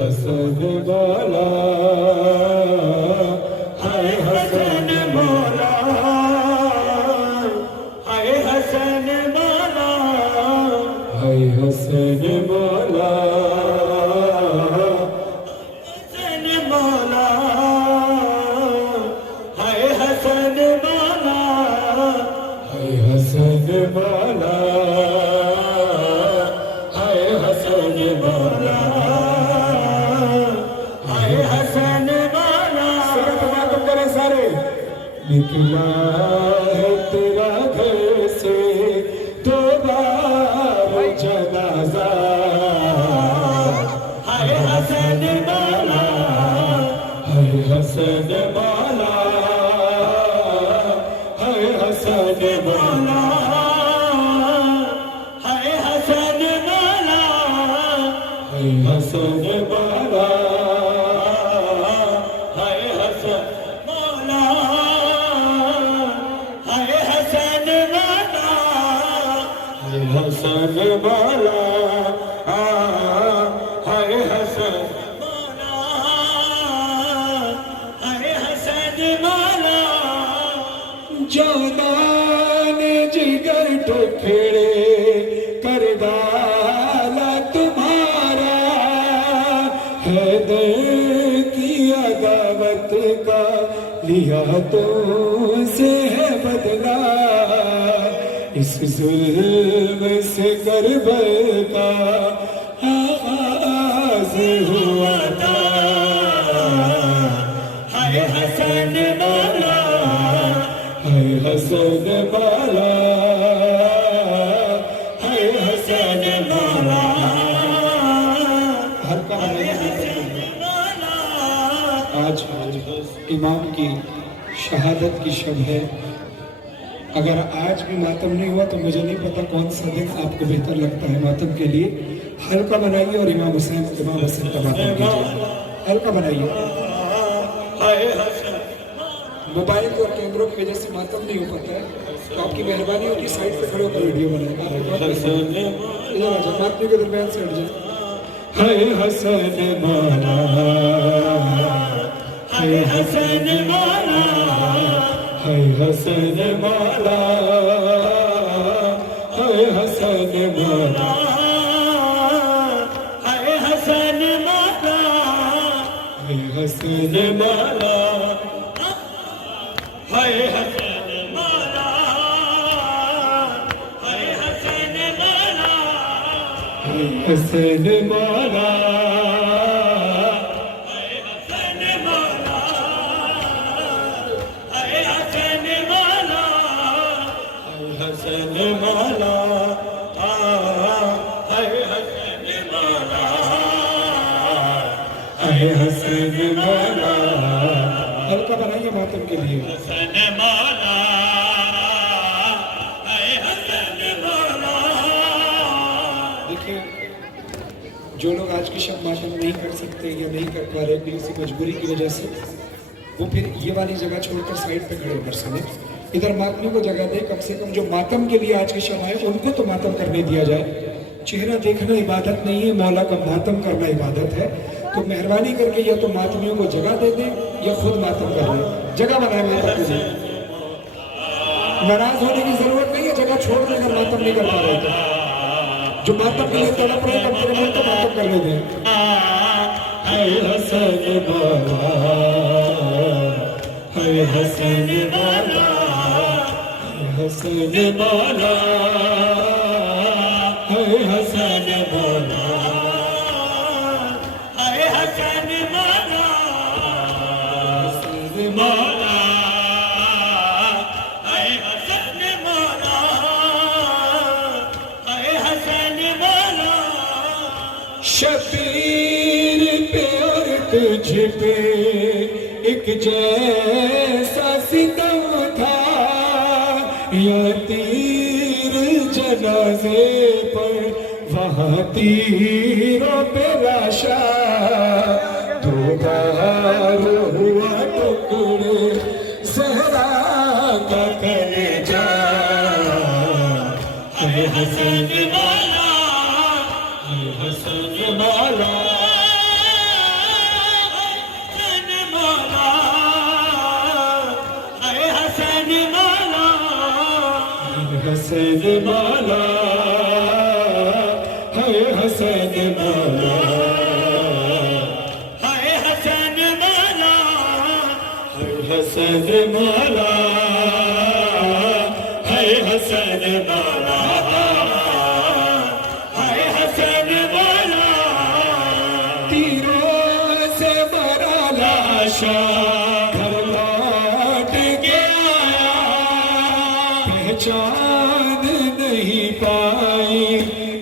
हसन मौला, हाय हसन मौला, हाय हसन मौला, हाय हसन मौला, हसन मौला, हाय हसन मौला, हाय हसन मौला, हाय हसन मौला, हाय हसन मौला। तुम करे सारे निकला है तेरा घर से तो बार जनाजा, हाय हसन मौला, हाय हसन मौला, हाय हसन मौला, हाय हसन मौला, हाय हसन मौला, हाय हसन मौला, हाय हसन मौला, हाय हसन मौला, हाय हसन मौला, हाय हसन मौला। जौनान जिगर टुकड़े कर डाला तुम्हारा, हैदर की अदावत का लिया तुमसे है बदला, इस जुल्म से करबल का आगाज हुआ था, हाय हसन मौला, हाय हसन मौला, हाय हसन मौला, आज इमाम की शहादत की शब है। अगर आज भी मातम नहीं हुआ तो मुझे नहीं पता कौन सा दिन आपको बेहतर लगता है मातम के लिए। हल्का बनाइए और इमाम हुसैन का मातम कीजिए, हल्का बनाइए। मोबाइल और कैमरों की वजह से मातम नहीं हो पाता है, तो आपकी मेहरबानी होगी साइड पे खड़े होकर वीडियो बनाएगा। मातमी के दरमियान से हट जाए। हाय हसन मौला, हाय हसन मौला, हाय हसन मौला, हाय हसन मौला, हाय हसन मौला, हाय हसन मौला, हाय हसन मौला, हाय हसन मौला, हाय हसन मौला, हाय हसन मौला, हाय हसन मौला, हाय हसन मौला, हाय हसन मौला, हाय हसन मौला। हल्का बनाइए मातम के लिए। हसन मौला, हाय हसन मौला। देखिए, जो लोग आज की शब मातम नहीं कर सकते या नहीं कर पा रहे किसी मजबूरी की वजह से, वो फिर ये वाली जगह छोड़कर साइड पे खड़े होकर सुने। इधर मातमी को जगह दे, कम से कम जो मातम के लिए आज की शब आए उनको तो मातम करने दिया जाए। चेहरा देखना इबादत नहीं है, मौला का मातम करना इबादत है। तो मेहरबानी करके या तो मातमियों को जगह दे दें या खुद मातम कर लें। जगह बनाए मातम के लिए, नाराज होने की जरूरत नहीं है। जगह छोड़ दें अगर मातम नहीं कर पा रहे तो। जो मातम के लिए तड़प रहे कम से कम तो मातम कर लेते हैं। हाय हसन मौला, हाय हसन मौला, हाय हसन मौला, हाय हसन मौला, हाय हसन मौला, हसन मौला, हाय हसन मौला, हाय हसन मौला। शबीर पे और तुझ पे एक जैसा सितम था, या तीर जनाजे पर वहाँ तीरों पे लाशा, दो बार हुआ टुकड़े सहरा का कलेजा। हाय हसन मौला, हाय हसन मौला, हसन मौला, है हसन मौला, है हसन मौला, है हसन मौला, है हसन मौला, है हसन मौला। तीरों से भरा लाशा घर लौट के आया, पहचान नहीं पाई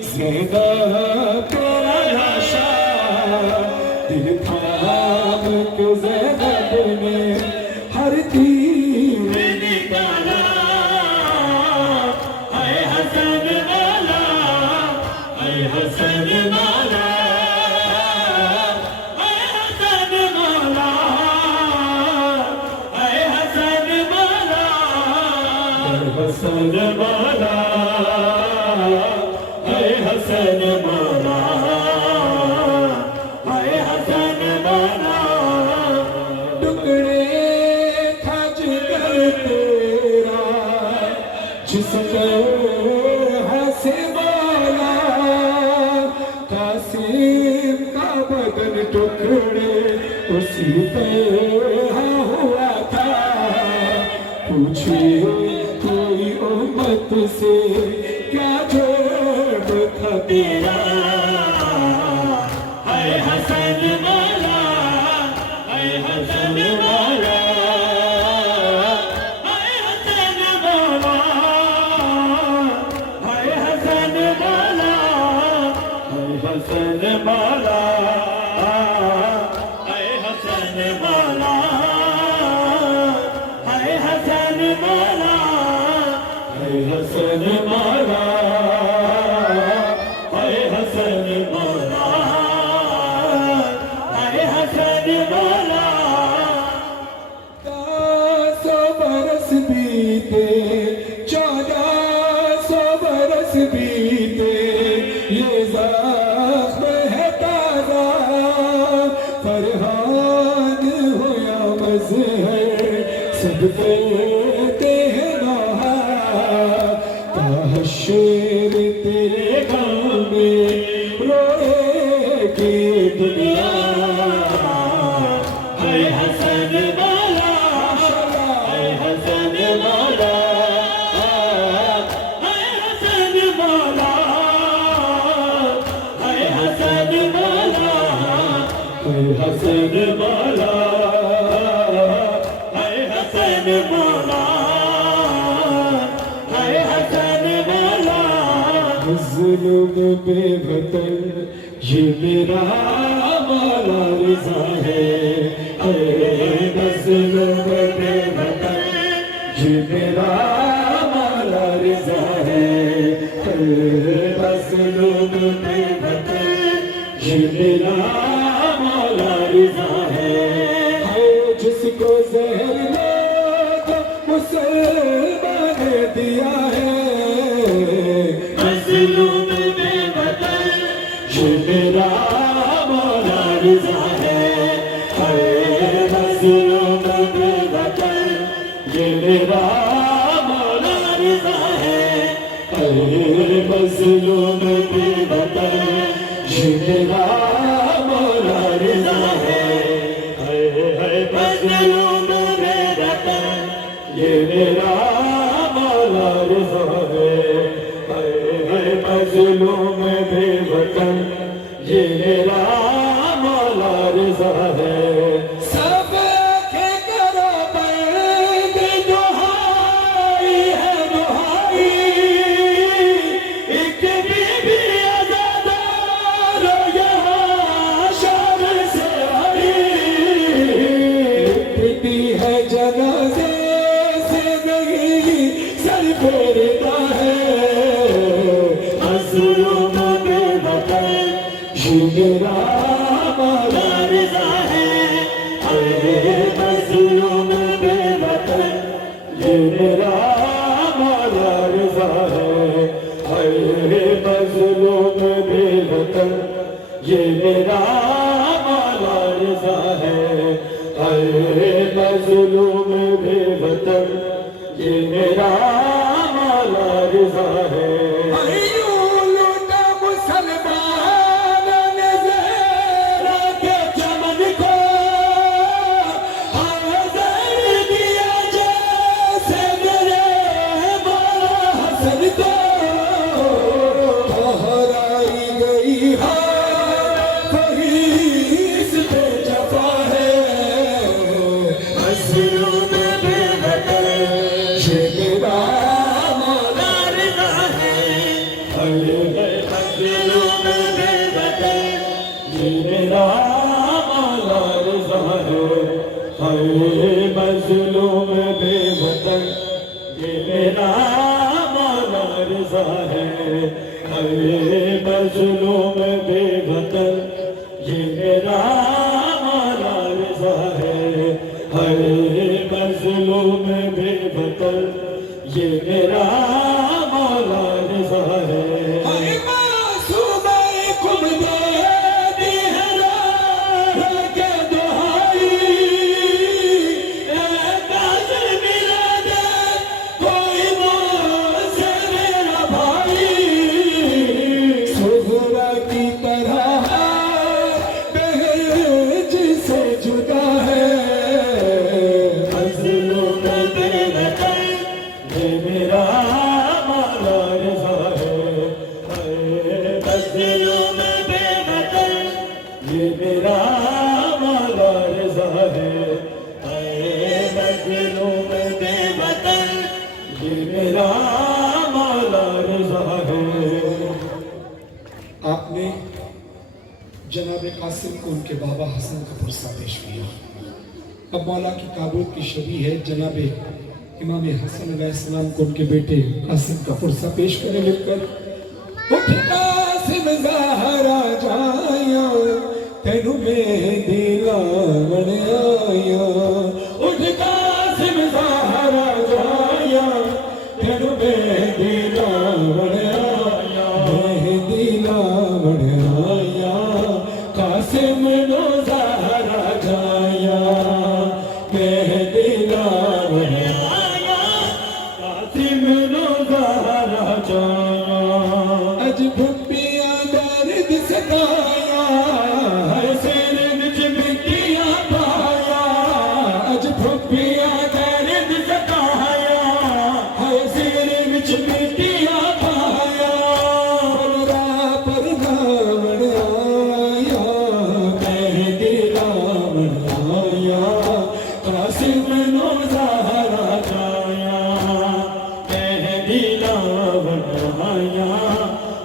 ज़ैनब तेरा लाशा। दिल थाम के ज़ैनब ने हर तीर निकाला, है हसन मौला, है हसन मौला, है हसन मौला, है हसन मौला, है हसन मौला, है हसन मौला, है हसन मौला। टुकड़े था जिगर तेरा जिस पर हंसे मौला, कासिम का बदन टुकड़े उसी पे हुआ था। पूछिए कोई उम्मत से क्या जोड़ था तेरा, है हसन मौला, है हसन मौला, है हसन मौला, है हसन मौला, है हसन मौला, है हसन मौला, है हसन मौला, है हसन मौला, है हसन मौला, है हसन मौला। 1400 बरस बीते, 1400 बरस बीते, ये ज़ख्म है ताज़ा। फरहान हो या मज़हर सब देते हैं नौहा। ताहश्शुर तेरे गम में रोएगी दुनिया, है हसन मौला, है हसन मौला, है हसन मौला, है हसन मौला, है हसन मौला, है हसन मौला, है हसन मौला। ज़ुल्म बेवतन ये मेरा मौला रिज़ा है, ज़ुल्म बेवतन ये मेरा मौला रिज़ा है, ज़ुल्म बेवतन ये मेरा मौला रिज़ा है। जिसको ज़हर ने तो मुसलमान दिया है, मज़लूम बेवतन ये मेरा मौला रिज़ा है, मज़लूम बेवतन ये मेरा मौला रिज़ा है, मज़लूम बेवतन ये मेरा मौला रिज़ा है, मज़लूम बेवतन ये मेरा मौला रिज़ा है, मज़लूम बेवतन ये मेरा मौला रिज़ा है। सब के करो बंद दुहाई है दुहाई, एक बीबी आज़ादार यहाँ शान से आई, लिपटी है जनाज़े से नहीं सर फेरता है, मज़लूम बेवतन ये मेरा मौला रिज़ा है। मेरा मौला रज़ा है, हाय मज़लूम बेवतन ये मेरा मौला रज़ा है, हाय मज़लूम बेवतन ये मेरा मौला रज़ा है, हाय मज़लूम बेवतन ये मेरा मौला रज़ा है। ये मेरा मौला रज़ा है, ऐ मज़लूम बेवतन ये मेरा मौला रज़ा है। आपने जनाब कासिम को उनके बाबा हसन का पुरसा पेश किया। अब मौला की ताबूत की शबी है जनाब इमाम हसन अलैहिस्सलाम को उनके बेटे कासिम का पुरसा पेश करने लिखकर उठ कासिम ज़हरा जाया तेनू मेहंदी लावण आया, उठ कासिम ज़हरा जाया तेनू मेहंदी लावण आया, मेहंदी लावण आया कासिम नो ज़हरा जाया, मेहंदी लावण आया कासिम नो ज़हरा जाया। अज भुप्पिया दर्द सताया हर सिर विच मिट्टियां पाया, अज भुप्पिया दर्द सताया हर सिर विच मिट्टियां पाया, बलरा पर रावण आया मेहंदी लावण आया कासिम नो ज़हरा जाया, मेहंदी लावण आया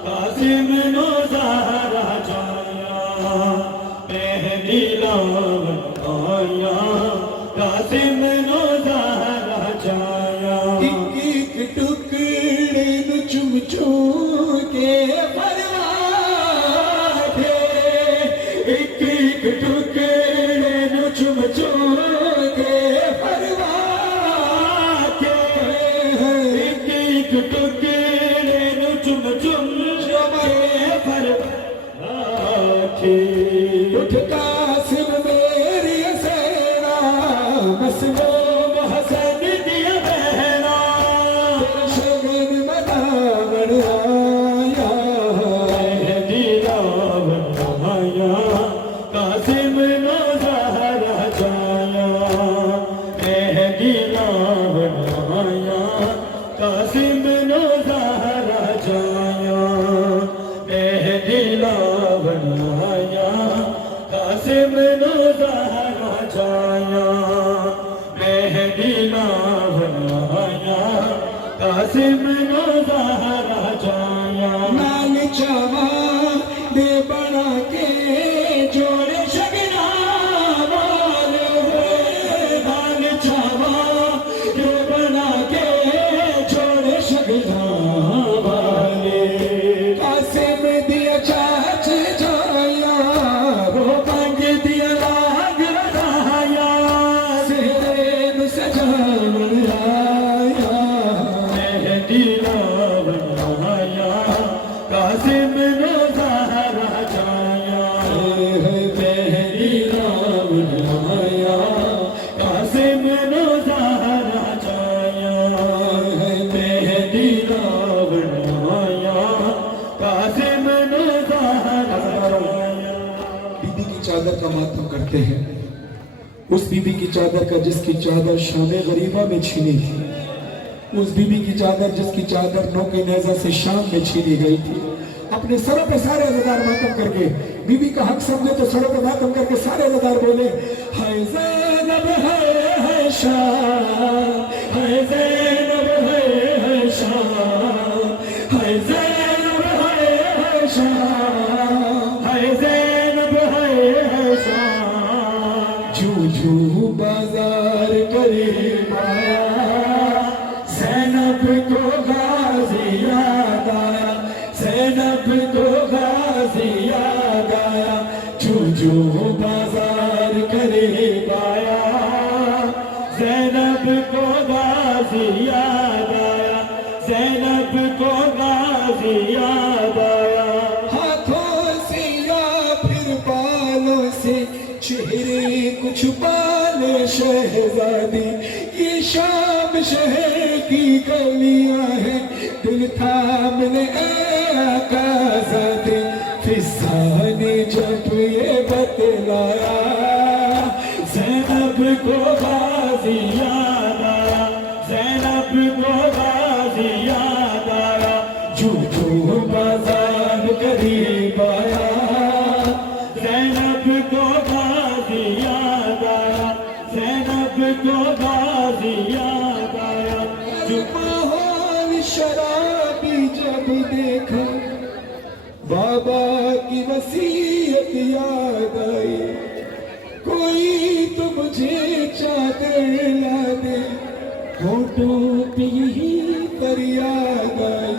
कासिम नो ज़हरा जाया, मेहंदी लावण आया कासिम नो ज़हरा जाया। एक एक टुकड़े नु चुम चुम के परवाह थे, एक एक टुकड़े नु चुम चुम के परवाह थे, एक एक टुकड़े नु चुम चुम के परवाह थे। उठ कासिम मेरी सेना मसलूम हसन दिया बहना, शगन मनावण आया मेहंदी लावण आया कासिम नो ज़हरा जाया, मेहंदी लावण आया कासिम नो ज़हरा जाया, मेहंदी लावण आया कासिम नो ज़हरा जाया, मेहंदी लावण आया कासिम नो ज़हरा जाया। नाल चावा दे बना के जोड़े शगना वाले हुए, नाल चावा दे बना के जोड़े शगना वाले, कासिम दिया चाच जाया वो पंज दिया लाग लगाया, सिरे नु सजावण आया मेहंदी लावण आया कासिम नो ज़हरा जाया, मेहंदी लावण आया कासिम नो ज़हरा जाया, मेहंदी लावण आया कासिम नो ज़हरा जाया। बीबी की चादर का मातम करते हैं, उस बीबी की चादर का जिसकी चादर शान गरीबा में छीनी थी, उस बीबी की चादर जिसकी चादर नौके नेज़ा से शाम में छीनी गई थी। अपने सरों पे सारे अज़ादार मातम करके बीबी का हक समझे तो सरों पे मातम करके सारे अज़ादार बोले हाय ज़ैनब है शाह, हाय ज़ैनब है शाह, हाय ज़ैनब है शाह, हाय ज़ैनब है जू बाजार करीब आया, ज़ैनब को गाजी याद आया, ज़ैनब को गाजी याद आया। जू बाजार करीब आया, ज़ैनब को गाजी याद आया, ज़ैनब को गाजी याद आया। हाथों से या फिर बालों से चेहरे कुछ बाले शहजादी, ये शाम शहर की गलियां हैं, दिल थाम ले आकाज़ादे। फिज़ा ने जब ये बतलाया, ज़ैनब को गाजी याद आया, ज़ैनब को गाजी याद आया। जू बाजार करीब आया, ज़ैनब को गाजी याद आया, ज़ैनब को गाजी याद आया। जो माहौल शराबी जब देखा, बाबा की वसीयत याद आई, कोई तो मुझे चादर ला दे, होठों पे यही फरियाद आई,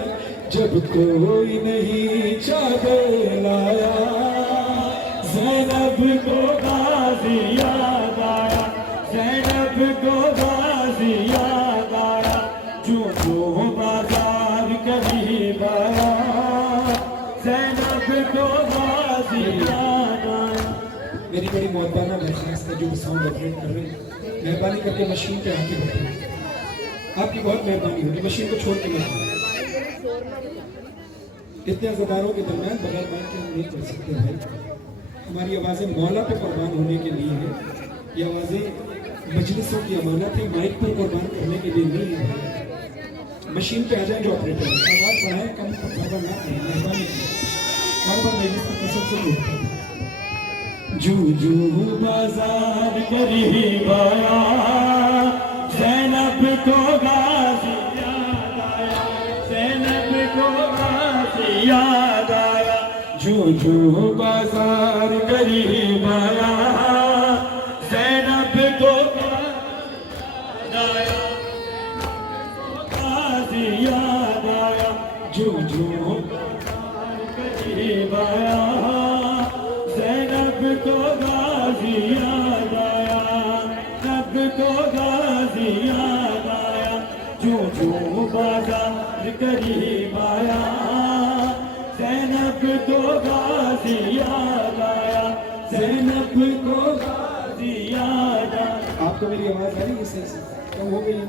जब कोई नहीं चादर लाया। ज़ैनब को गाजी याद आया, ज़ैनब को गाजी याद आया। जू बाजार करीब आया, ज़ैनब को गाजी याद आया। मेरी बड़ी मोहब्बाना दरख्वास्त है, जो साउंड ऑपरेट कर रहे हैं, मेहरबानी करके मशीन पे आके बैठे। आपकी बहुत मेहरबानी होगी, मशीन को छोड़ के मत जाओ। इतने अज़ादारों के दरमियान बगैर माइक के हम नहीं कर सकते भाई। हमारी आवाज़ें मौला पे कुर्बान होने के लिए है, ये आवाज़ें मजलिसों की अमानत है, माइक पर कुर्बान करने के लिए नहीं है। मशीन पे आ जाए जो ऑपरेटर है, आवाज़ बढ़ाएं, कम खबर ना करें, मेहरबानी बार बार मजलिस पर कसम से उठता है। जू बाजार करीब आया, ज़ैनब को गाजी याद आया, ज़ैनब को गाजी याद आया। जू बाजार करीब आया, ज़ैनब को गाजी याद आया। जू बाजार करीब आया, ज़ैनब को गाजी याद आया, ज़ैनब को गाजी याद आया। जू बाजार करीब आया, ज़ैनब को गाजी याद आया, ज़ैनब को गाजी याद आया। आपको मेरी आवाज़ आ रही है? सही से कम हो गई है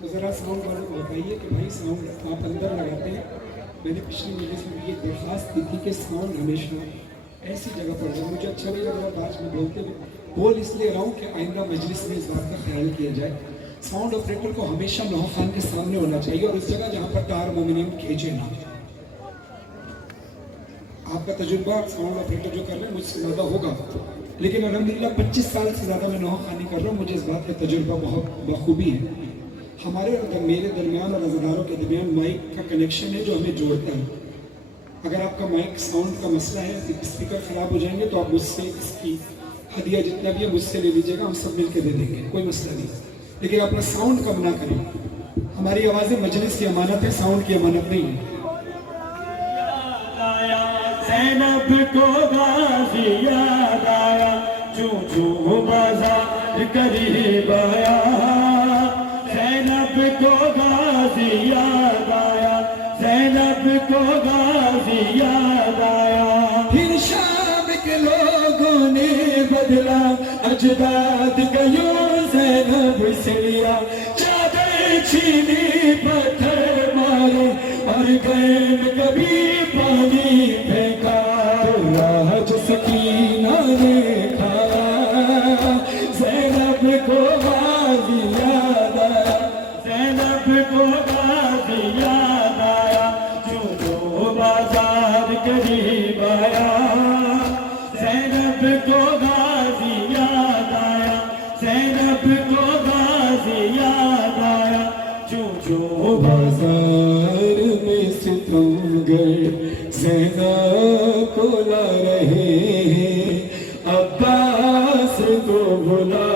तो ज़रा साउंड वालों को बताइए कि भाई साउंड आप अंदर लगाते हैं। मैंने पिछली मजलिस में ये दरख्वास्त दी थी कि साउंड हमेशा ऐसी जगह पर जाए। मुझे अच्छा नहीं लग रहा आज मैं बोलते हुए बोल इसलिए रहा हूँ कि आइंदा मजलिस में इस बात का ख्याल किया जाए, साउंड ऑपरेटर को हमेशा नौ खान के सामने होना चाहिए और उस जगह जहाँ पर तार मोमिनीन खींचे ना। आपका तजुर्बा साउंड ऑपरेटर जो कर रहे हैं मुझसे ज़्यादा होगा, लेकिन अल्हम्दुलिल्लाह 25 साल से ज़्यादा मैं नौ खानी कर रहा हूँ, मुझे इस बात का तजुर्बा बहुत बखूबी है। हमारे और मेरे दरमियान और अज़ादारों के दरमियान माइक का कनेक्शन है जो हमें जोड़ता है। अगर आपका माइक साउंड का मसला है, स्पीकर ख़राब हो जाएंगे तो आप मुझसे इसकी हदिया जितना भी है मुझसे ले लीजिएगा, हम सब मिल के दे देंगे, कोई मसला नहीं। लेकिन अपना साउंड कम ना करें। हमारी आवाज़ें मजलिस की अमानत है, साउंड की अमानत नहीं है। ज़ैनब को गाजी याद आया, जू बाजार करीब आया, ज़ैनब को गाजी याद आया, ज़ैनब को गाजी याद आया। फिर शाम के लोगों ने बदला अजदाद का यूं ज़ैनब से लिया, चादर छीनी पत्थर मारे और गए कभी पानी फेंका, तो राज सकीना ने खाया, ज़ैनब को गाजी याद आया, ज़ैनब को गाजी याद आया। जू बाजार करीब आया, ज़ैनब को गाजी याद आया, ज़ैनब को गाजी याद आया। जू बाजार में सितमगर ज़ैनब को ला रहे हैं, अब्बास को बुला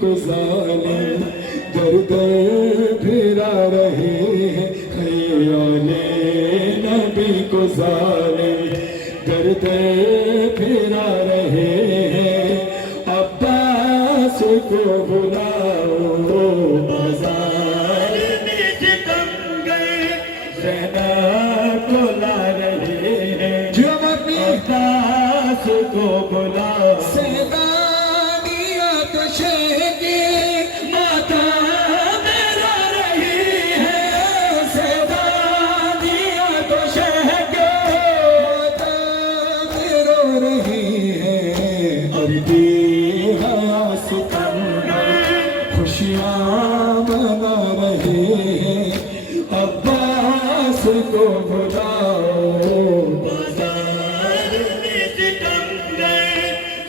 को जालिम दर दर फिरा रहे हैं, खयाले नबी को जालिम दर दर फिरा रहे हैं। अब्बास को बुलाओ बाजार में सितमगर ज़ैनब को ला रहे हैं। जो अब्बास को बुलाओ सैदानिया तो शहके माता मेरा रही है, सैदानिया तो शहके माता मेरा रही है। और खुशियाँ मना रहे हैं। अब्बास को बुलाओ बाजार में सितमगर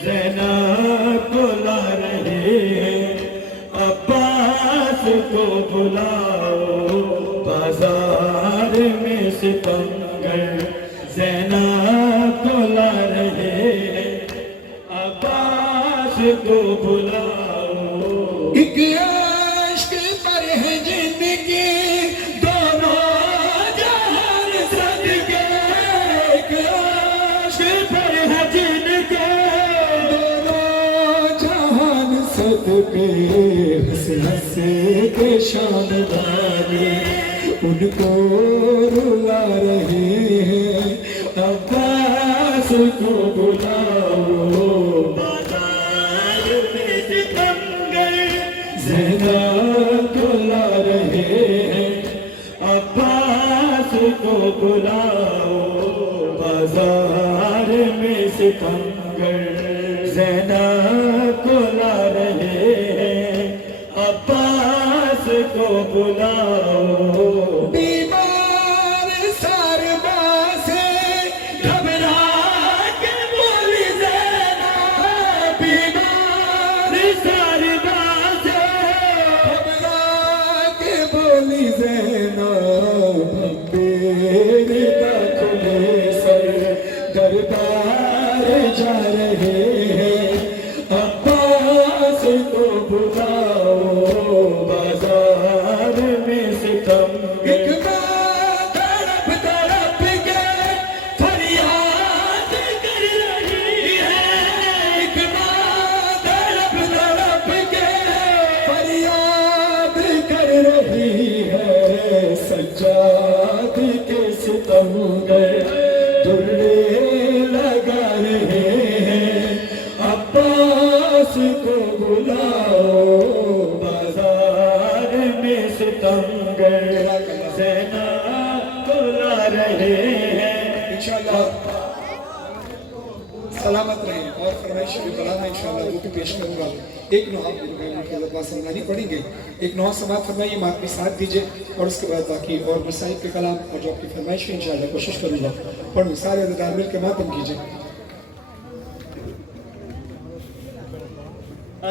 ज़ैनब को ला रहे हैं। अब्बास को बुलाओ बाजार में सितमगर ज़ैनब को ला रहे हैं। अब्बास को बुलाओ। एक आश्क पर है जिंदगी दोनों जहान सदके, एक आश्क पर है जिंदगी दोनों जहान सदके। हंस हंस के शानदार उनको रुला रहे हैं। अब्बास को बुलाओ बाजार में सितमगर ज़ैनब को ला रहे हैं। अब्बास को बुलाओ बाजार में सितमगर ज़ैनब को ला रहे हैं। अब्बास को बुलाओ। बीमार सारबा से घबरा के बोली ज़ैनब, बीमार सारबा बोली ज़ैनब, मेरे का खुले सर दरबार जा रहे हैं। अब्बास को बुलाओ बाजार में सितमगर। एक माँ तड़प तड़प के फरियाद कर रही है, एक माँ तड़प तड़प के फरियाद कर रही है। सज्जाद के सितमगर दुर्रे लगा रहे हैं। अब्बास को बुलाओ बाजार में सितमगर ज़ैनब को ला रहे हैं। इंशाअल्लाह सलामत रहें और फरमाइश भी बड़ा मैं इंशाअल्लाह वो भी पेश करूंगा। एक नौहा सलमानी पढ़ेंगे, एक नौहा समाप्त फरमाइए, मातमी साथ दीजिए और उसके बाद बाकी और मसाइल के कलाम और जो आपकी फरमाइश है इंशाअल्लाह कोशिश करूंगा पढ़ूँ। सारे अज़ादार मिल के मातम कीजिए।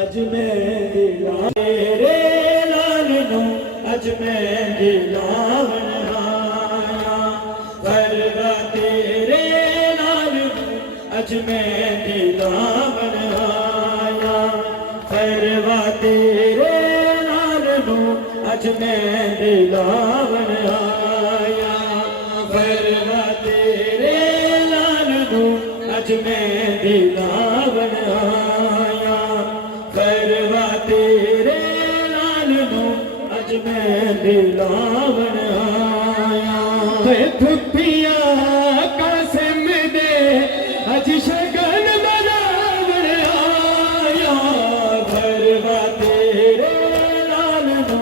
अज मैं तेरे लालनू, अज मैं दिलावन आया, फरवा तेरे लालनू, अज मैं दिलावन आया, फरवा तेरे लालनू, अज मैं दिलावन आया, फरवा तेरे लालनू, अज मैं दिलावन आया, फरवा तेरे लालनू, अज मैं दिलावन आया। फुफिया कासिम दे अज शगन बनावन आया, फरवा तेरे लालनू,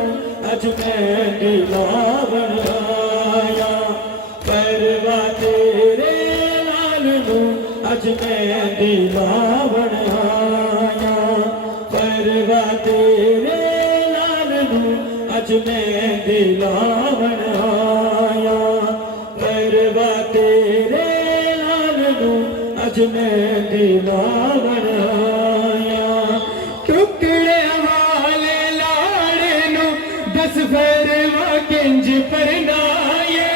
अज मैं दिलावन आया, फरवा तेरे लालनू, अज मैं दिलावन आया, फरवा तेरे लालनू, अज मैं दिलावन आया, फरवा तेरे लालनू, अज मैं दिलावन आया। टुकड़े वाले लाड़े नू दस फरवा किंज परनाए,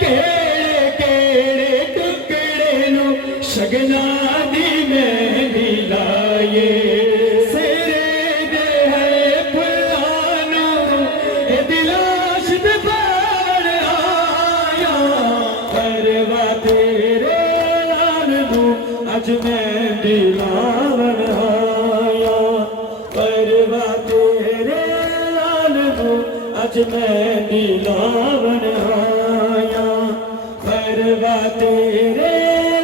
केड़े केड़े टुकड़े नू शगना दी मैं दिलाए, सिरे अज मेहंदी लावन आया करवा तेरे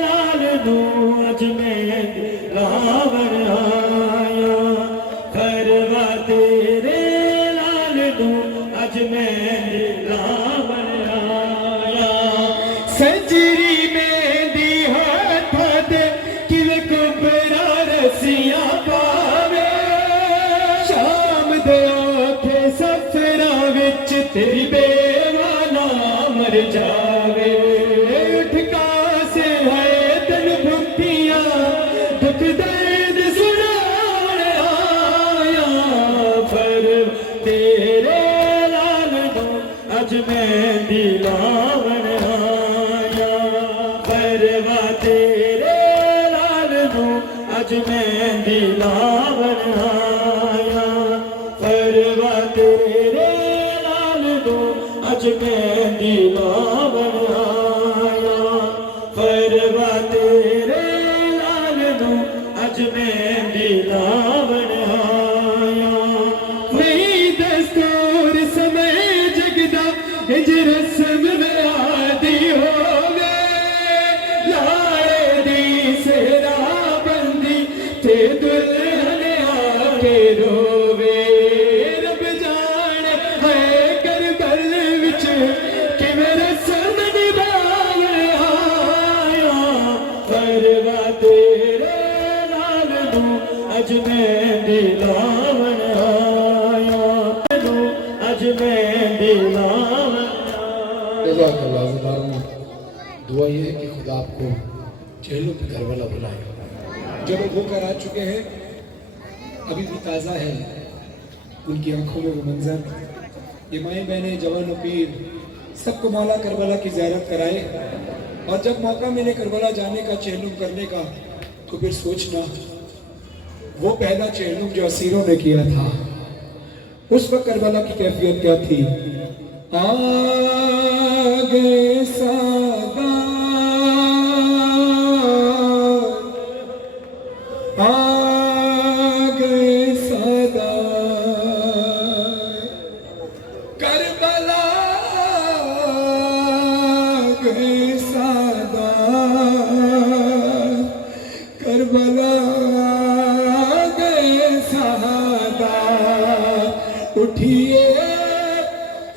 लाल नू अज मेहंदी लावन आया करवा तेरे लाल नू अज मेहंदी लावन आया सजरी मेहंदी हाथां ते किवे कुबरा रसियां पावे शाम दे ओथे सफरा विच तेरी बेवाना मर जावे ठका से है तन भुखियां दुख दर्द सुनाण आया पर तेरे लाल नू अज मेहंदी लावन आया परवा तेरे लाल नू अज मेहंदी लावन आया परवा तेरे लाल नू अज मेहंदी लावन आया परवा तेरे लाल नू अज मेहंदी लावन आया नहीं दस्तूर समय जगदा इंज रस्म में आदि होवे लाए दी सेरा बंदी ते दुल्हन आके रोवे रब जाने है करबल विच किवें रस्म निभावे आया परवा तेरे लाल नू अज मेहंदी लावन आया नू अज मेहंदी लावन जज़ाकल्लाह ज़िंदारों। दुआ ये है कि खुदा आपको चेहलों पे करबला बुलाए। जो लोग होकर आ चुके हैं अभी भी ताज़ा है उनकी आंखों में वो मंजर, ये माएँ बहनें जवान और पीर सबको मौला करबला की ज़ियारत कराए। और जब मौका मिले करबला जाने का, चेहलुम करने का, तो फिर सोचना वो पहला चेहलुम जो असीरों ने किया था उस वक्त करबला की कैफियत क्या थी। आगे सदा आगे सदा करबला आगे सदा करबला आगे सदा उठिए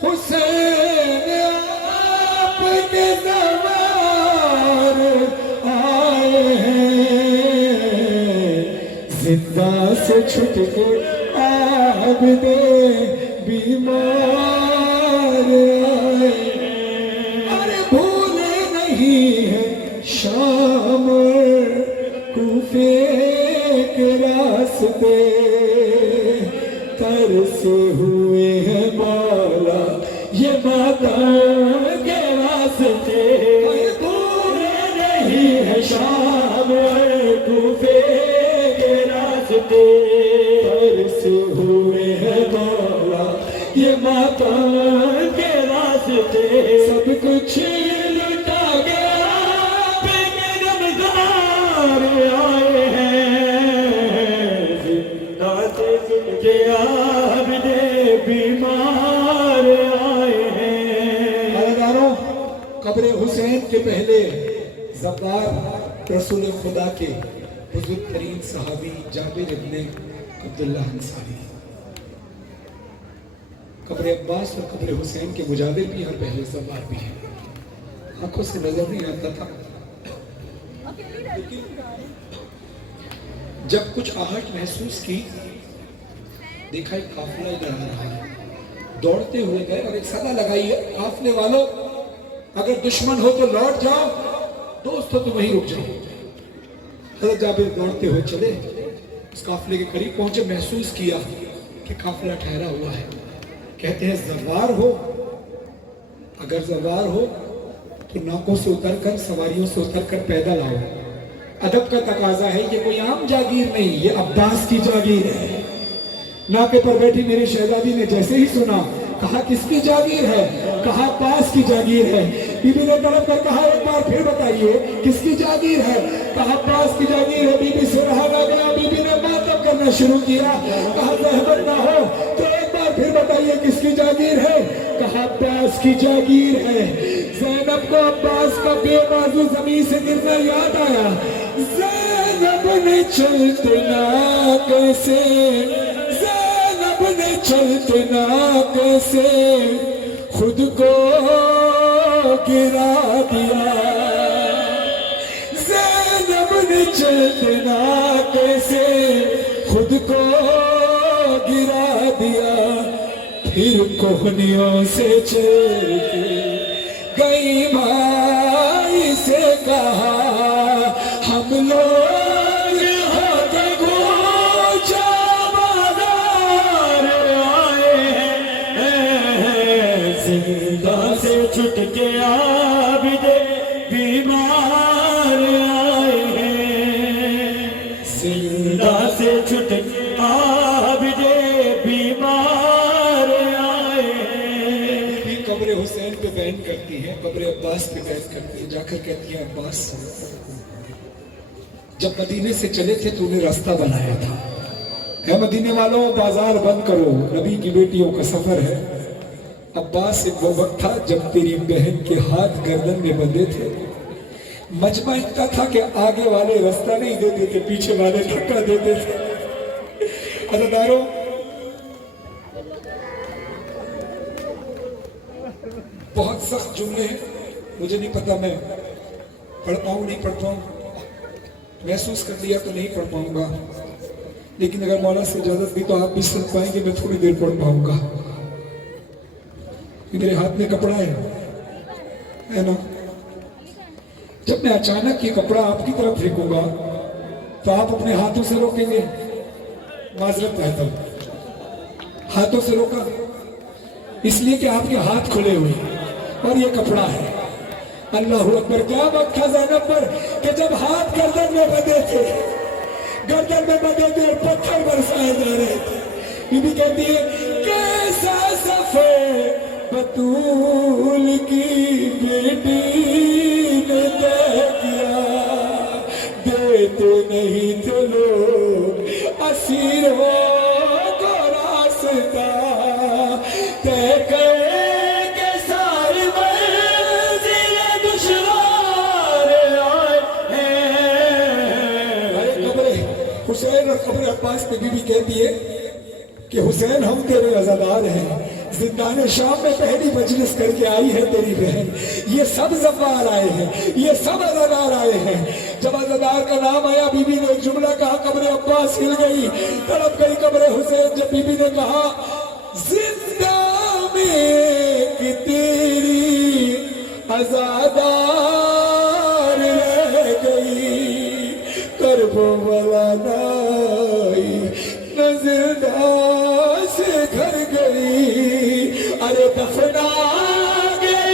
हुसैन आपके दरबार आए हैं जिंदा से छुट के आबिदे बीमार आए अरे भूले नहीं है शाम कूफे के रास्ते तरसे हुए हैं मौला ये माता के वास्ते भूले नहीं है शाम कूफे के रास्ते तरसे हुए हैं मौला ये माता के वास्ते सब कुछ लुटा गया बेगमगार आए हैं जिंदा से सुन के आबिदे बीमार आए हैं। अदारों कब्र हुसैन के पहले ज़फ़ार रसूल खुदा के बुज़ुर्ग तरीन सहाबी जाबिर इब्ने अब्दुल्लाह अंसारी, कब्र अब्बास और कब्र हुसैन के मुजाबिर भी यहाँ पहले ज़फ़ार भी है। आंखों से नजर नहीं आता था, लेकिन जब कुछ आहट महसूस की, देखा एक काफिला इधर आ रहा है, दौड़ते हुए गए और एक सदा लगाई है, काफिले वालों अगर दुश्मन हो तो लौट जाओ, दोस्त हो तो वहीं रुक जाओ। हज़रत जाबिर दौड़ते हुए चले, उस काफिले के करीब पहुंचे, महसूस किया कि काफिला ठहरा हुआ है। कहते हैं ज़वार हो, अगर ज़वार हो तो नाकों से उतरकर, सवारियों से उतरकर पैदल आओ। अदब का तकाजा है, ये कोई आम जागीर नहीं, ये अब्बास की जागीर है। नाके पर बैठी मेरी शहजादी ने जैसे ही सुना, कहा किसकी जागीर है, कहा पास की जागीर है। बीबी ने तड़प कर कहा एक बार फिर बताइए किसकी जागीर है, कहा पास की जागीर है। बीबी से रहा ना गया, बीबी ने मातम करना शुरू किया, कहा रहमत ना हो तो एक बार फिर बताइए किसकी जागीर है, कहा अब्बास की जागीर है। ज़ैनब को अब्बास का बेबाजू जमीन से गिरना याद आया। ज़ैनब ने चलतना कैसे, ज़ैनब ने चलतना कैसे खुद को गिरा दिया। ज़ैनब ने चलतना कैसे खुद को गिरा दिया। फिर कोहनियों से चल के गई माई से कहा हम लोग होते गोचा बाजार आए हैं। जिंदा से छुट के आबिदे बीमार आए हैं। जिंदा से छुट के आबिदे बीमार आए हैं। भी कब्र हुसैन पे बैन करती है, कब्र अब्बास पे बैन करती है। जाकर कहती है अब्बास जब मदीने से चले थे तूने रास्ता बनाया था, है मदीने वालों बाजार बंद करो, नबी की बेटियों का सफर है। अब्बास एक वो वक्त था जब तेरी बहन के हाथ गर्दन में बंधे थे। मजमा इतना था कि आगे वाले रास्ता नहीं देते थे, पीछे वाले धक्का देते थे। अज़ादारों, बहुत सख्त जुमले हैं, मुझे नहीं पता मैं पढ़ पाऊँ नहीं पढ़ पाऊँ, महसूस कर लिया तो नहीं पढ़ पाऊंगा, लेकिन अगर मौला से इजाजत दी तो आप भी सुन पाएंगे, मैं थोड़ी देर पढ़ पाऊंगा। मेरे हाथ में कपड़ा है ना, जब मैं अचानक ये कपड़ा आपकी तरफ फेंकूंगा तो आप अपने हाथों से रोकेंगे। माजरत कहता हूं, हाथों से रोका इसलिए कि आपके हाथ खुले हुए और ये कपड़ा है। अल्लाह अकबर, क्या वक्त था ज़ैनब पर कि जब हाथ गर्दन में बंधे थे, गर्दन में बंधे थे और पत्थर बरसाए जा रहे थे। बीबी कहती है कैसा सफर बतूल की बेटी ने तय किया, देते नहीं थे लोग असीरों को रास्ता, तय करके सारी मंजिलें दुश्वार आए हैं। अरे कब्र हुसैन और कब्र अब्बास पे बीबी कहती है कि हुसैन हम तेरे अज़ादार हैं, जिंदाने शाम में पहली मजलिस करके आई है तेरी बहन, ये सब ज़फ़ार आए हैं, ये सब अज़ादार आए हैं। जब अज़ादार का नाम आया बीबी ने एक जुमला कहा, कब्र अब्बास हिल गई, तड़प गई कब्र हुसैन। जब बीबी ने कहा जिंदा में कि तेरी अज़ादार रह गई, करबो वाला नाई नज़रदा से घर गई। अरे दफना गए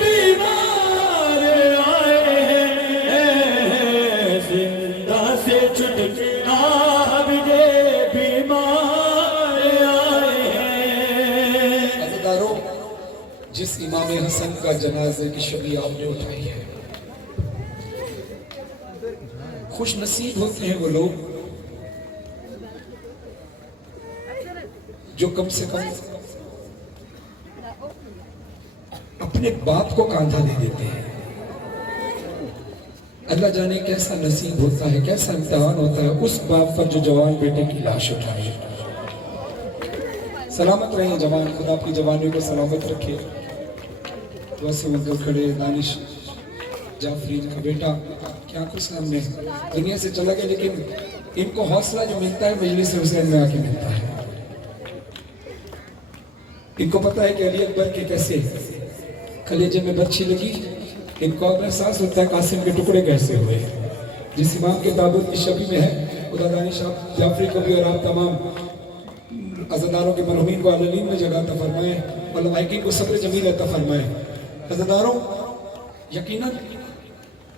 बीमार आए हैं, जिंदा से छुट के आबिदे बीमार आए हैं। अज़ादारों, जिस इमाम हसन का जनाजे की शबी आपने उठाई है, खुश नसीब होते हैं वो लोग जो कम से कम अपने बाप को कांधा दे देते हैं। अल्लाह जाने कैसा नसीब होता है, कैसा इम्तिहान होता है उस बाप पर जो जवान बेटे की लाश उठाए। सलामत रहे जवान, खुदा आपकी जवानियों को सलामत रखे। वैसे उधर खड़े दानिश जाफरी का बेटा क्या कुछ सामने दुनिया से चला गया, लेकिन इनको हौसला जो मिलता है मजलिस हुसैन में आके मिलता है। इनको पता है कि अली अकबर के कैसे कलेजे में बच्ची लगी, इनको अब एहसास होता है कासिम के टुकड़े कैसे हुए। जिस इमाम के ताबूत की शबी में है, खुदा दानिश आप जाफरी को भी और आप तमाम अज़ादारों के मरहूमीन को अलीन में जगह अता फरमाए और लवाइकीन को सब्र जमील अता फरमाए। अज़ादारों, यकीनन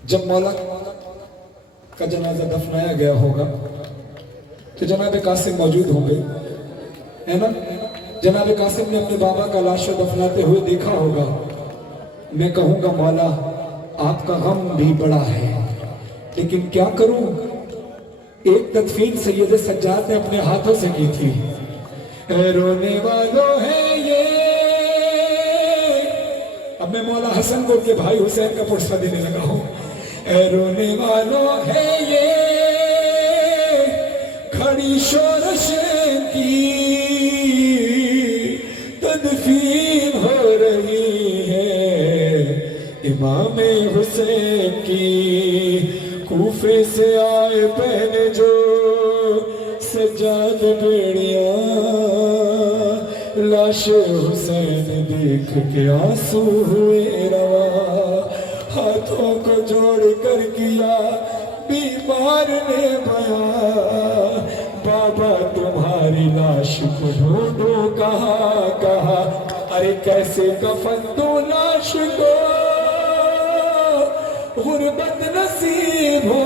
जब मौला का जनाजा दफनाया गया होगा तो जनाब कासिम मौजूद होंगे, है ना। जनाब कासिम ने अपने बाबा का लाशो दफनाते हुए देखा होगा। मैं कहूँगा मौला आपका गम भी बड़ा है, लेकिन क्या करूँ, एक तदफीन सैयद सज्जाद ने अपने हाथों से की थी। रोने वालों है ये। अब मैं मौला हसन को के भाई हुसैन का पुरस्कार देने लगा हूं। रोने वालों है ये खड़ी शोरश की तदफीन हो रही है इमाम हुसैन की। कूफे से आए पहले जो सजाद बेड़िया लाश हुसैन देख के आंसू हुए रवा। हाथों को जोड़ कर किया बीमार ने बया बाबा तुम्हारी लाश को ढूंढो कहाँ कहाँ। अरे कैसे कफन दो लाश को गुर्बत नसीब हो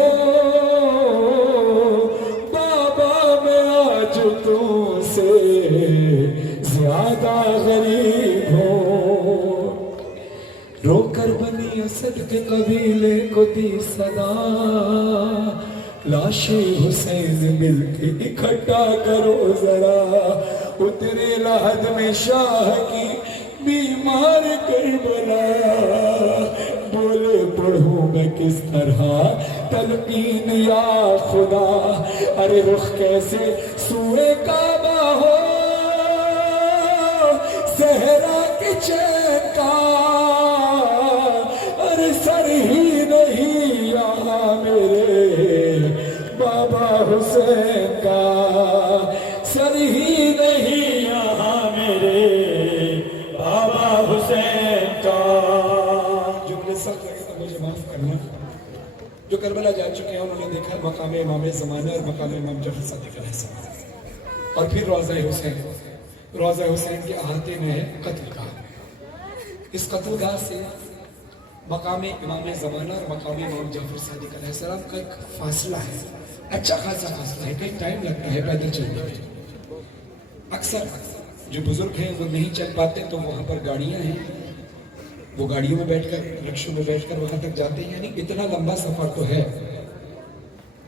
बाबा मैं आज तुमसे ज्यादा गरीब हो। रोकर बनी असद के कबीले को दी सदा लाशे हुसैन मिलके इकट्ठा करो जरा। उतरे लहद में शाह की बीमार करबला बोले पढ़ूं मैं किस तरह तलकीन या खुदा। अरे रुख कैसे सुए काबा हो सहरा के चैन का। अरे सर ही नहीं यहाँ मेरे बाबा हुसैन का। सर ही नहीं यहाँ मेरे बाबा हुसैन का। जो मेरे साथ लगे तो मुझे माफ करना। जो करबला जा चुके हैं उन्होंने देखा मकाम इमाम ज़माना और मकाम इमाम जफर सादिक अलैहिस्सलाम और फिर रोज़ा हुसैन। रोज़ा हुसैन के अहाते में है कत्लगाह। इस कत्लगाह से मकाम इमाम ज़माना और मकाम इमाम जफर सादिक अलैहिस्सलाम का एक फासला है। अच्छा खासा फासला है, कई टाइम लगता है पैदल चलने में। अक्सर जो बुजुर्ग हैं वो नहीं चल पाते तो वहाँ पर गाड़ियाँ हैं, वो गाड़ियों में बैठकर रिक्शों में बैठकर वहाँ तक जाते हैं। यानी इतना लंबा सफर तो है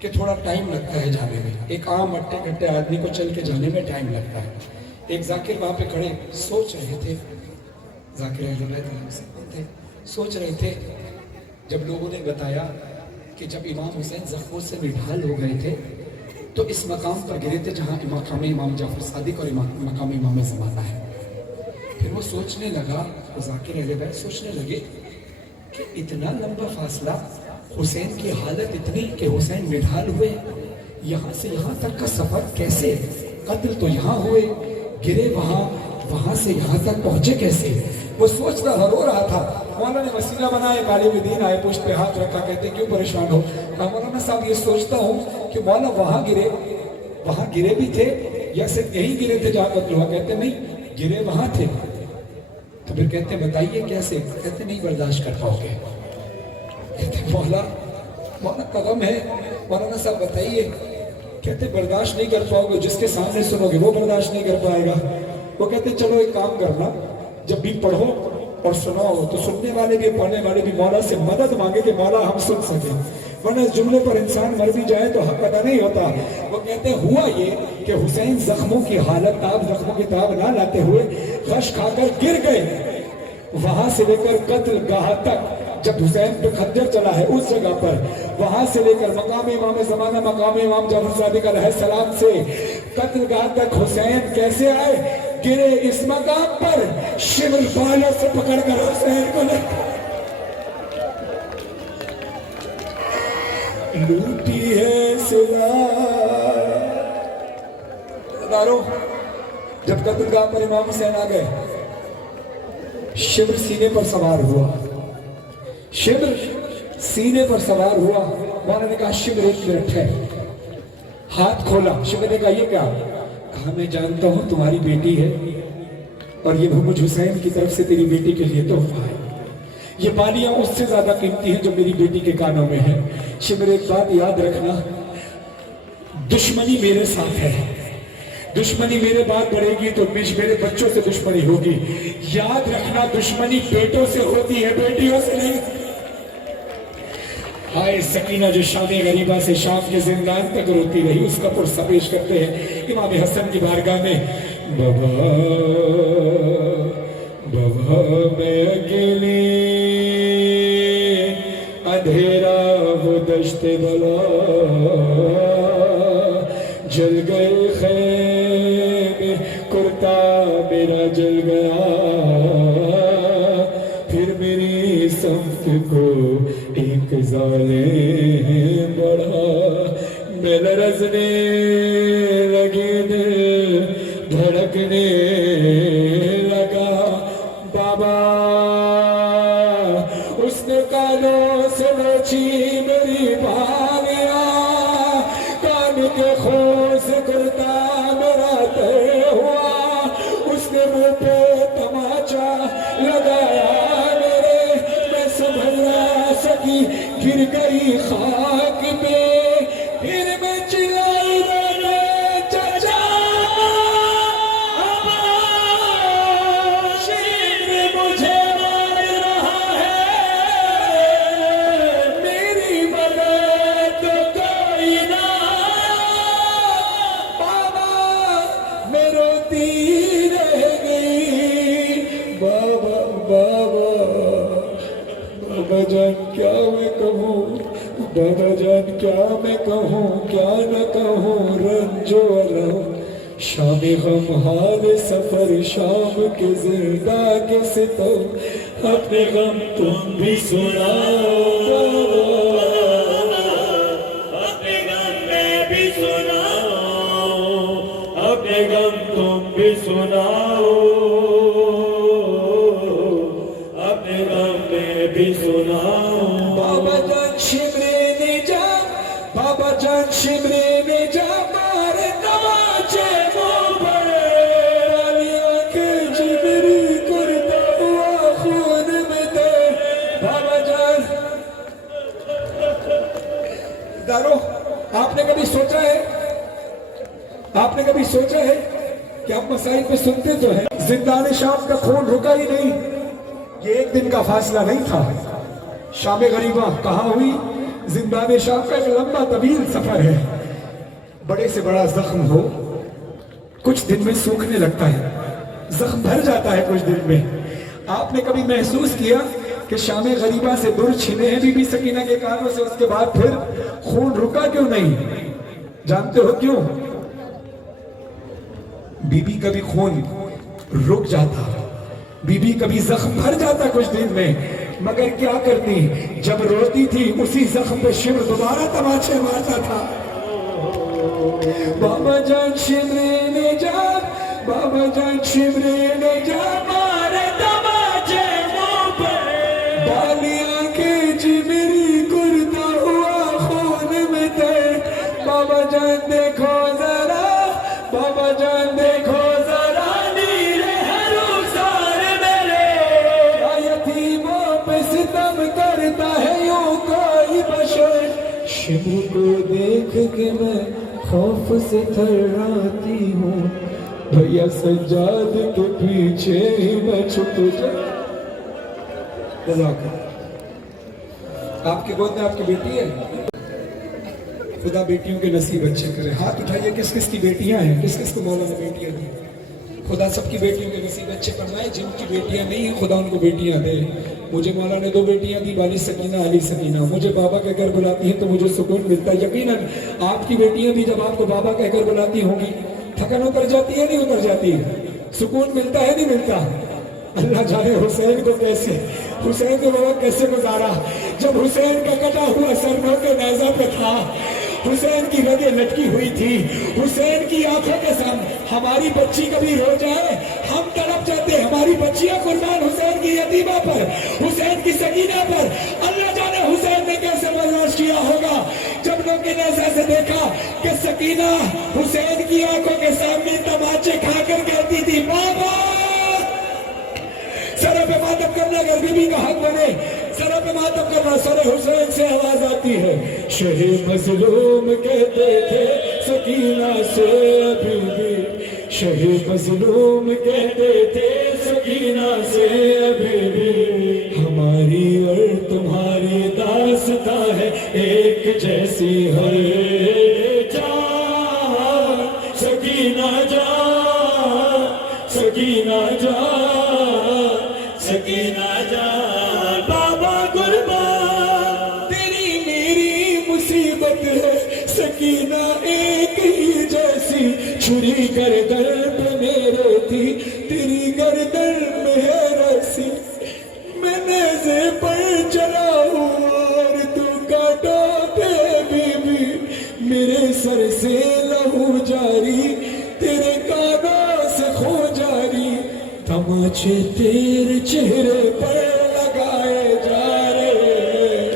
कि थोड़ा टाइम लगता है जाने में। एक आम अट्टे कट्टे आदमी को चल के जाने में टाइम लगता है। एक जाकिर वहाँ पे खड़े सोच रहे थे, जाकिर थे, सोच रहे थे जब लोगों ने बताया कि जब इमाम हुसैन जख्मों से निढाल हो गए थे तो इस मकाम पर गिरे थे जहाँ मकाम इमाम जाफर सादिक और मकाम इमाम ज़माना है। फिर वो सोचने लगा, तो जाकिर अहले बैत सोचने लगे कि इतना लंबा फासला, हुसैन की हालत इतनी कि हुसैन निढाल हुए, यहाँ से यहाँ तक का सफर कैसे? कत्ल तो यहाँ हुए, गिरे वहाँ, वहाँ से यहाँ तक पहुँचे कैसे? वो सोचता रो रहा था। मौलाना ने वसीला बनाया, तालिब दीन आए, पुष्ट पे हाथ रखा, कहते क्यों परेशान हो? कहा मौलाना साहब ये सोचता हूँ कि मौला वहाँ गिरे भी थे या सिर्फ यही गिरे थे जहाँ कत्ल हुआ? कहते नहीं, गिरे वहाँ थे। तो फिर कहते बताइए कैसे? कहते नहीं बर्दाश्त कर पाओगे। कहते मौला कदम है, मौलाना साहब बताइए। कहते बर्दाश्त नहीं कर पाओगे, जिसके सामने सुनोगे वो बर्दाश्त नहीं कर पाएगा। वो कहते चलो एक काम करना, जब भी पढ़ो और सुनाओ तो सुनने वाले भी पढ़ने वाले भी मौला से मदद मांगे कि मौला हम सुन सके, वरना इस जुमले पर इंसान मर भी जाए तो हक अदा नहीं होता। वो कहते हुआ ये कि हुसैन जख्मों की हालत जख्मों की ताब ना लाते हुए गश खाकर गिर गए। वहां से लेकर कत्ल गाह तक जब हुसैन पे खंजर चला है उस जगह पर, वहां से लेकर मकाम इमाम ज़माना मकाम इमाम जाफर सादिक अलैहिस्सलाम से कत्ल गाह तक हुसैन कैसे आए? गिरे इस मकाम पर, शिमल बालों से पकड़कर हुसैन को लूटी है सिला। जब कत्लगाह पर इमाम हुसैन आ गए, शिब्र सीने पर सवार हुआ, शिब्र सीने पर सवार हुआ। मौलाना ने कहा शिब्र एक मिनट है, हाथ खोला। शिब्र ने कहा ये क्या? कहा मैं जानता हूं तुम्हारी बेटी है और ये मुझ हुसैन की तरफ से तेरी बेटी के लिए तोहफा है। ये बालियां उससे ज्यादा कीमती हैं जो मेरी बेटी के कानों में है। शिब्र एक बात याद रखना, दुश्मनी मेरे साथ है, दुश्मनी मेरे बाद बढ़ेगी तो मेरे बच्चों से दुश्मनी होगी। याद रखना दुश्मनी बेटों से होती है, बेटियों से नहीं। हाय सकीना जो शाम गरीबा से शाम के जिंदान तक रोती रही, उसका पुरसा पेश करते हैं इमाम हसन की बारगाह में। बाबा बाबा मैं अकेली अंधेरा वो दश्ते भला जल गए खैमे कुर्ता मेरा जल गया फिर मेरी संफ को एक जाले बढ़ा मैं लरजने लगे दिल धड़कने लगा बाबा उसने कानों से बची मेरी बालियां कान के खोस कुर्ता मेरा तय हुआ उसने मुंह पे तमाचा लगाया मेरे मैं संभल ना सकी गिर गई खाक पे फिर मैं चिल्लाई रोने चाचा शेर मुझे मार रहा है मेरी मदद कोई ना बाबा मैं रोती रह गई बाबा बाबा बाबा जान क्या मैं कहूँ बाबा जान क्या मैं कहूँ क्या न कहूँ रंजो अलम शाम गम हाल सफर शाम के जिंदा के सितम अपने गम तुम भी सुनाओ अपने गम मैं भी सुनाओ अपने गम तुम भी सुनाओ अपने गम मैं भी सुनाओ बाबा जान शिमरे में जा बाबा जान शिमरे में जा मारे तमाचे मुंह पर वाली आंखें जिबरी करता हुआ खून में दे बाबा जान दारो आपने कभी सोचा है कि आप मसाइल पे सुनते तो है जिंदान शाम का खून रुका ही नहीं ये एक दिन का फासला नहीं था शाम गरीबा कहाँ हुई जिंदान शाम का एक लंबा तवील सफर है बड़े से बड़ा जख्म हो कुछ दिन में सूखने लगता है जख्म भर जाता है कुछ दिन में आपने कभी महसूस किया कि शाम गरीबा से दूर छिने हैं बीबी सकीना के कानों से उसके बाद फिर खून रुका क्यों नहीं जानते हो क्यों बीबी कभी खून रुक जाता बीबी कभी जख्म भर जाता कुछ दिन में मगर क्या करती जब रोती थी उसी जख्म पे शिव दोबारा तमाचे मारता था बाबा जान शिमरे ने जा बाबा जान शिमरे ने जा मारे तमाचे मुंह पर बालियां के जिबरी कुर्ता हुआ खून में दे बाबा जान देखो जरा बाबा जान देखो जरा नीले हरुसार मेरे यतीमों पे सितम करता है यूं कोई बशर शिमर को देख के मैं खौफ से थर्राती हूँ भैया सज्जाद के पीछे ही मैं छुप आपके गोद में आपकी बेटी है खुदा बेटियों के नसीब अच्छे करे हाथ उठाइए किस किस की बेटियां हैं किस किस को मौला ने बेटियां दी खुदा सबकी बेटियों के नसीब अच्छे फरमाए जिनकी बेटियां नहीं है खुदा उनको बेटियां दे मुझे मौला ने 2 बेटियां दी वाली सकीना अली सकीना मुझे बाबा कहकर बुलाती हैं तो मुझे सुकून मिलता है यकीनन आपकी बेटियां भी जब आपको बाबा कहकर बुलाती होंगी थकन उतर जाती है नहीं उतर जाती सुकून मिलता है नहीं मिलता अल्लाह जाने हुसैन को बाबा कैसे गुजारा जब हुसैन का कटा हुआ सर के नेज़ा पे था हुसैन की रगें लटकी हुई थी हुसैन की आंखों के सामने हमारी बच्ची कभी रो जाए हम तड़प जाते हमारी बच्चियां कुर्बान हुसैन की यतीमा पर हुसैन की सकीना पर अल्लाह जाने हुसैन ने कैसे बर्दाश्त किया होगा जब लोगों ने ऐसे देखा कि सकीना हुसैन की आंखों के सामने तमाचे खाकर कहती थी बाबा सर पे मातम करना अगर बीबी का हक बने सर पे मातम करना सर हुसैन से आवाज आती है शहे मजलूम कहते थे सकीना से बीबी शहे मजलूम कहते थे सकीना से बीबी हमारी और तुम्हारी दास्तां है एक जैसी हर जान सकीना जान सकीना जान बाबा कुर्बान। तेरी मेरी मुसीबत है सकीना एक ही जैसी, छुरी गर्दन पे मेरे थी तेरी गर्दन में है रस्सी। मैं नेज़े पर चला हूँ और तू कांटों पे बीबी, मेरे सर से लहू जारी तेरे कानों से खो जारी। तमाचे तेरे चेहरे पर लगाए जा रहे हैं,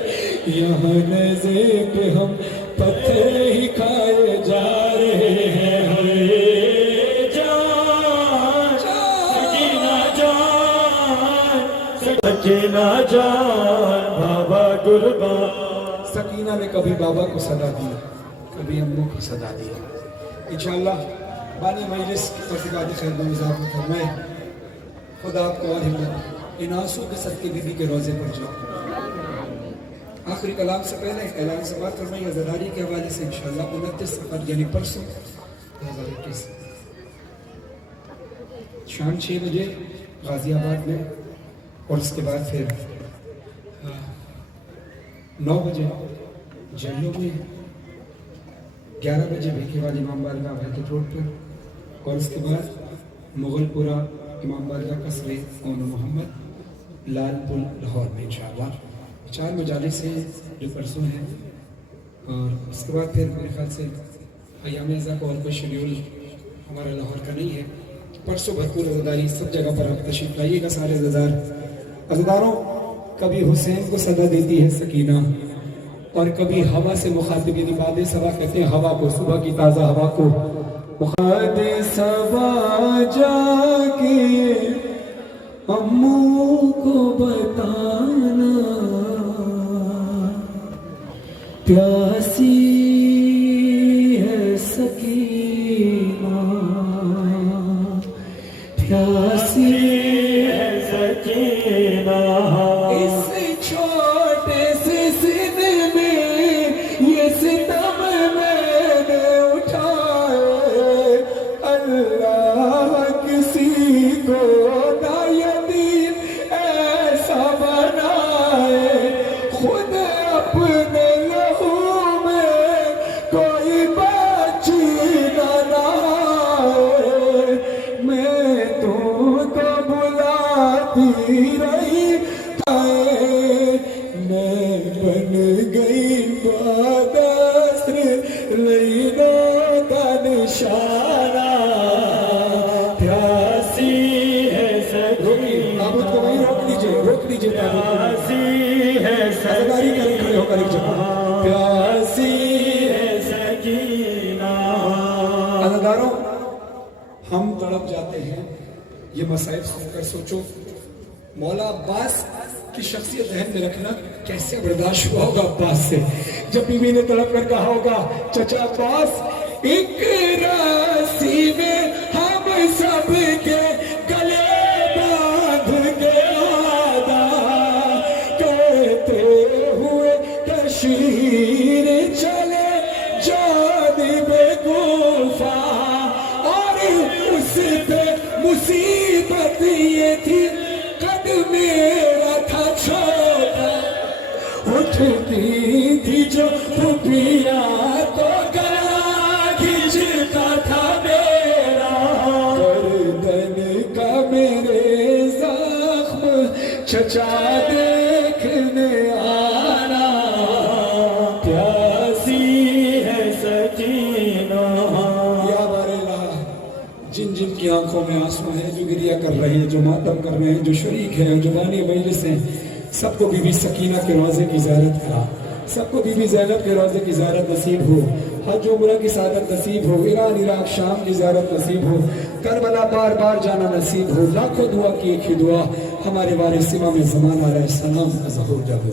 यहाँ नेज़े पे हम पत्थर ही खाए जा रहे हैं। सकीना जान बाबा कुर्बान। सकीना ने कभी बाबा को सदा दी, कभी अम्मू को सदा दिया। इंशाअल्लाह बानी मजलिस की खैर में इजाफा फरमाए। खुदा आपको और हिम्मत, इन आंसू के सदके बीबी के रोजे पर जाओ। आखिरी कलाम से पहले ऐलान से बात फरमाई अज़ादारी के हवाले से इंशाअल्लाह 29 सफर यानी परसों 2021 शाम 6 बजे गाजियाबाद में, और उसके बाद फिर 9 बजे जल्लों में, 11 बजे भेकेवाल इमाम बारगाह बैतुल रोड पर, और उसके बाद मुगलपुरा इमाम बारगाह कसरे ओन मोहम्मद लालपुर लाहौर में इंशाअल्लाह 4 मजालिस हैं जो परसों हैं। और उसके बाद फिर मेरे ख्याल से अय्याम अज़ा का और कोई शेड्यूल हमारा लाहौर का नहीं है। परसों भरपूर अज़ादारी, सब जगह पर आप तशरीफ लाइएगा सारे अज़ादारों। कभी हुसैन को सदा देती है सकीना, और कभी हवा से मुखातिब बादे सवा कहते हैं हवा को, सुबह की ताज़ा हवा को। मुखादे सवा जाके अम्मू को बताना, प्यासी है सकीना, प्यासी है सकीना। इस छोटे से सीने में ये सितम मैंने उठाए, अल्लाह किसी को ना यतीम ऐसा बनाए, खुद अपने लहू में कोई बच्ची ना लाए। मैं तुमको बुलाती रही, मैं बन गई बादस्र लैलों का निशाना, प्यासी है सकीना। ताबूत को वहीं रोक लीजिए प्यासी है सकीना, खड़े होकर एक जगह, प्यासी है सकीना। अज़ादारों, हम तड़प जाते हैं ये मसाइब सुनकर। सोचो मौला अब्बास की शख्सियत ज़हन में रखना, कैसे बर्दाश्त हुआ होगा अब्बास से जब बीवी ने तड़प कर कहा होगा चचा अब्बास एक राशि में हम सब के गले बांध के वादा कहते हुए तशरीर चले जानिबे गुफा, और उस पे मुसीबत ये थी कद मेरा था छोटा, उठती थी जो फुफिया तो गला खींचता था मेरा, गर्दन का मेरे जख्म चचा देखने आना, प्यासी है सकीना। या बरेला, जिन जिन की आंखों में आंसू है, जो गिरिया कर रहे हैं, जो मातम कर रहे हैं, जो शरीक हैं, जो बानी मजलिस हैं, सबको बीबी सकीना के रोज़े की ज़ियारत करा, सबको बीबी ज़ैनब के रोज़े की ज़ियारत नसीब हो, हज उम्रा की सादत नसीब हो, ईरान इराक शाम की ज़ियारत नसीब हो, करबला बार बार जाना नसीब हो। लाखों दुआ की एक ही दुआ हमारे वारिस इमाम ज़मान अलैहिस्सलाम का ज़हूर जाफ़र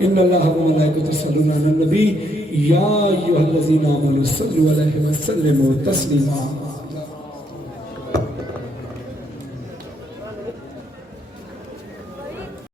इन्नल्लाह व मलाइकतुहु यस्सल्लूना अलन नबी या अय्युहल्लज़ीना आमनू सल्लु अलैहि व सल्लिमू तस्लीमा।